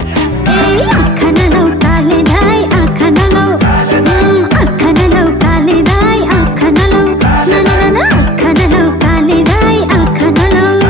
ए आँखा नलाऊ काले दाई आँखा नलाऊ आँखा नलाऊ काले दाई आँखा नलाऊ ना ना ना आँखा नलाऊ काले दाई आँखा नलाऊ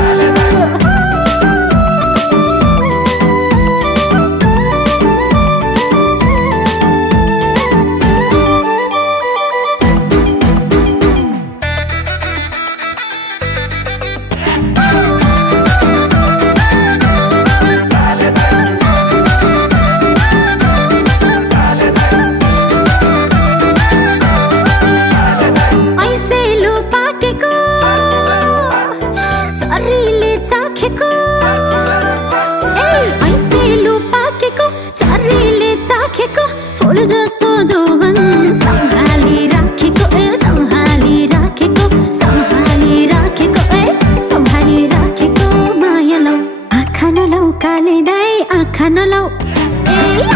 फूल जस्तो जोवन सम्हाली राखेको सम्हाली राखेको माया लौ आँखा नलाऊ काले दाई आँखा नलाऊ ए